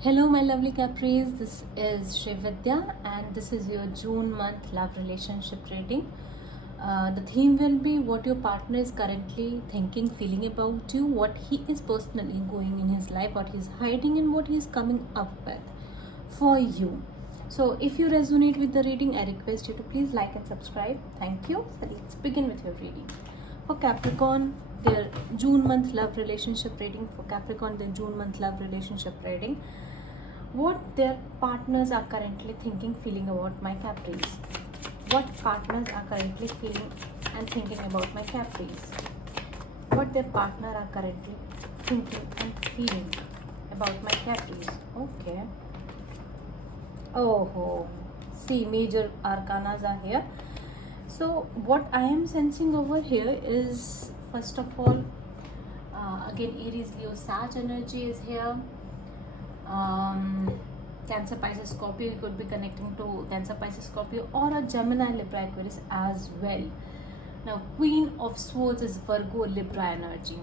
Hello, my lovely Capris. This is Srividya, and this is your June month love relationship reading. The theme will be what your partner is currently thinking, feeling about you, what he is personally going in his life, what he's hiding, and what he's coming up with for you. So, if you resonate with the reading, I request you to please like and subscribe. Thank you. So, let's begin with your reading. For Capricorn, their June month love relationship reading. For Capricorn, their June month love relationship reading. What their partners are currently thinking, feeling about my Capris. What partners are currently feeling and thinking about my Capris. What their partner are currently thinking and feeling about my Capris. Okay. Oh, see, major arcanas are here. So what I am sensing over here is, first of all, again, Aries, Leo, Sag energy is here. Cancer, Pisces, Scorpio. You could be connecting to Cancer, Pisces, Scorpio, or a Gemini, Libra, Aquarius as well. Now, Queen of Swords is Virgo, Libra energy.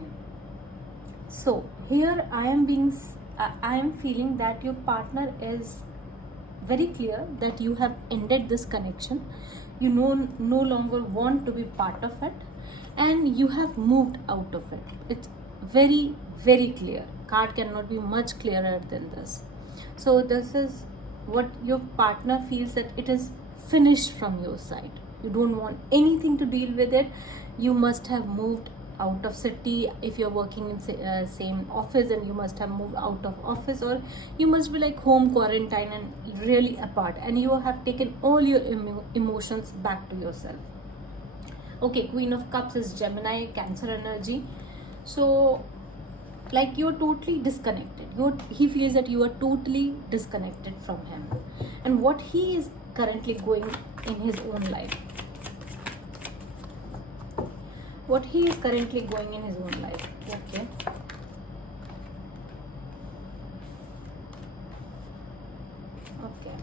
So here I am feeling that your partner is very clear that you have ended this connection. You no longer want to be part of it, and you have moved out of it. It's very, very clear. Card cannot be much clearer than this. So this is what your partner feels, that it is finished from your side. You don't want anything to deal with it. You must have moved out of city. If you're working in same office, and you must have moved out of office, or you must be like home quarantine and really apart, and you have taken all your emotions back to yourself. Okay, Queen of Cups is Gemini, Cancer energy. So like you're totally disconnected. He feels that you are totally disconnected from him, and what he is currently going in his own life. What he is currently going in his own life. Okay. Okay.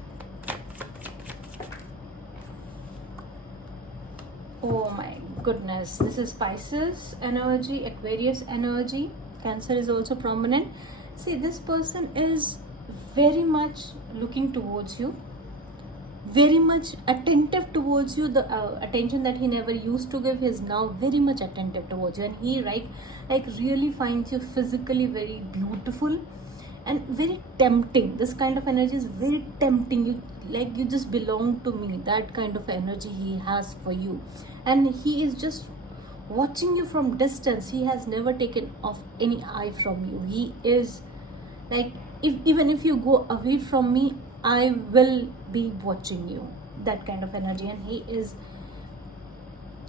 Oh my goodness. This is Pisces energy, Aquarius energy. Cancer is also prominent. See, this person is very much looking towards you, very much attentive towards you. The attention that he never used to give, he is now very much attentive towards you, and he like really finds you physically very beautiful and very tempting. This kind of energy is very tempting. You just belong to me. That kind of energy he has for you, and he is just watching you from distance. He has never taken off any eye from you. He is like, even if you go away from me, I will be watching you. That kind of energy. And he is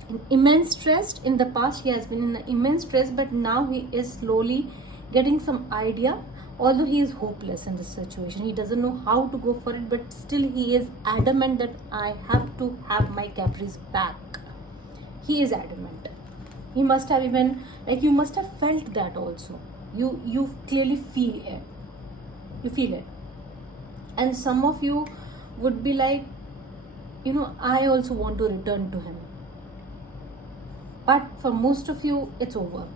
in immense stress. In the past he has been in immense stress, but now he is slowly getting some idea. Although he is hopeless in this situation, he doesn't know how to go for it, but still he is adamant that I have to have my Capris back. He is adamant. He must have even, like, you must have felt that also. You clearly feel it. You feel it. And some of you would be like, I also want to return to him. But for most of you, it's over.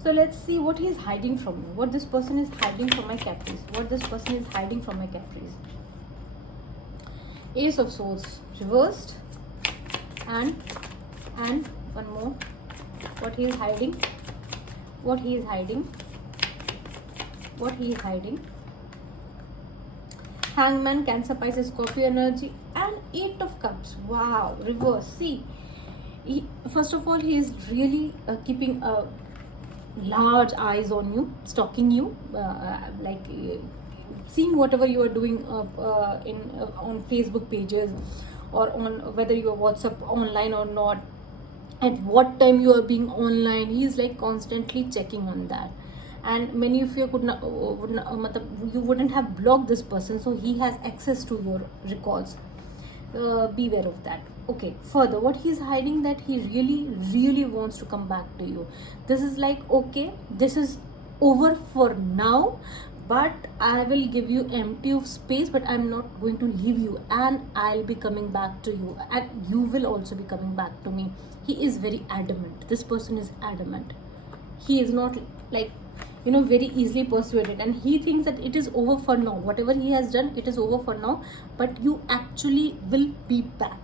So let's see what he is hiding from me. What this person is hiding from my Capris. What this person is hiding from my Capris. Ace of Swords reversed. And one more. What he is hiding. What he is hiding. What he is hiding. Hangman, Cancer, Pisces, Scorpio energy, and 8 of Cups. Wow, reverse. See, first of all, he is really keeping large eyes on you, stalking you, seeing whatever you are doing on Facebook pages, or on whether you are WhatsApp online or not, at what time you are being online. He is like constantly checking on that. And many of you you wouldn't have blocked this person, so he has access to your records. Beware of that. Okay, further, what he's hiding, that he really wants to come back to you. This is like, okay, this is over for now, but I will give you empty of space, but I'm not going to leave you, and I'll be coming back to you, and you will also be coming back to me. He is very adamant. This person is adamant. He is not like, very easily persuaded, and he thinks that it is over for now. Whatever he has done, it is over for now, but you actually will be back.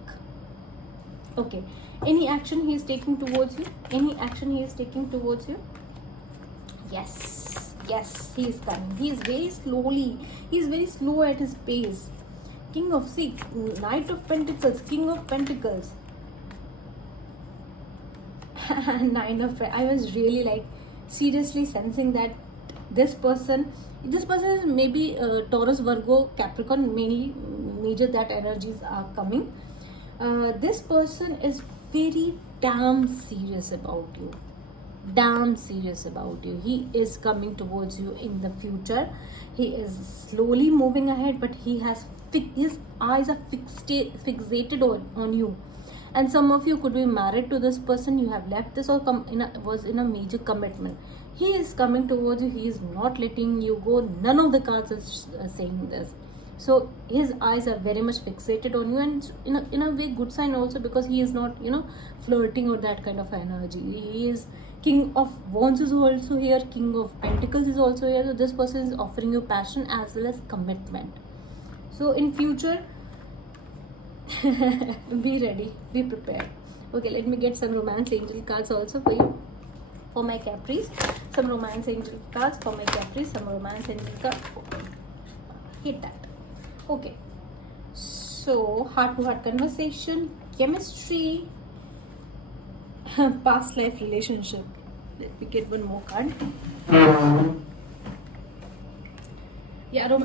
Okay, any action he is taking towards you? Any action he is taking towards you? Yes, yes, he is coming. He is very slowly, he is very slow at his pace. King of Knight of Pentacles, King of Pentacles. Nine of, I was really like seriously sensing that this person is maybe Taurus, Virgo, Capricorn, mainly major that energies are coming. This person is very damn serious about you. Damn serious about you. He is coming towards you in the future. He is slowly moving ahead, but he has his eyes are fixated on you. And some of you could be married to this person. You have left this or was in a major commitment. He is coming towards you. He is not letting you go. None of the cards is saying this. So his eyes are very much fixated on you, and in a way good sign also, because he is not flirting or that kind of energy. He is King of Wands is also here. King of Pentacles is also here. So this person is offering you passion as well as commitment. So in future, be ready, be prepared. Okay, let me get some romance angel cards also for you, for my Capris. Some romance angel cards for my Capris. Some romance angel cards. Hit that. Okay, so heart to heart conversation, chemistry, past life relationship. Let me get one more card. Yeah, all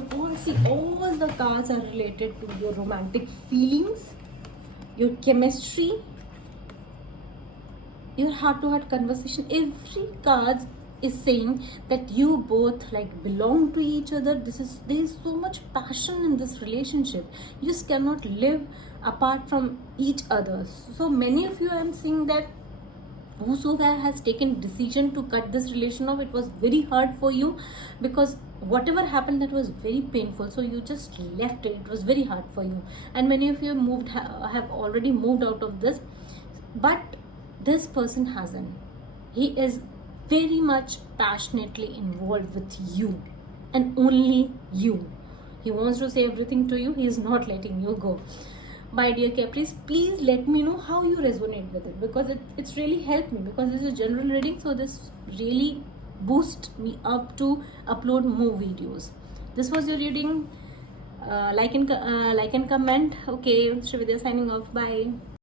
the cards are related to your romantic feelings, your chemistry, your heart to heart conversation. Every card is saying that you both belong to each other. There is so much passion in this relationship. You just cannot live apart from each other. So many of you, I am seeing that whosoever has taken decision to cut this relation off, it was very hard for you, because whatever happened, that was very painful. So you just left it. It was very hard for you, and many of you have already moved out of this, but this person hasn't. He is very much passionately involved with you and only you. He wants to say everything to you. He is not letting you go. My dear Capris, please let me know how you resonate with it, because it's really helped me, because this is a general reading, so this really boosts me up to upload more videos. This was your reading. Like and comment. Okay, Srividya signing off. Bye.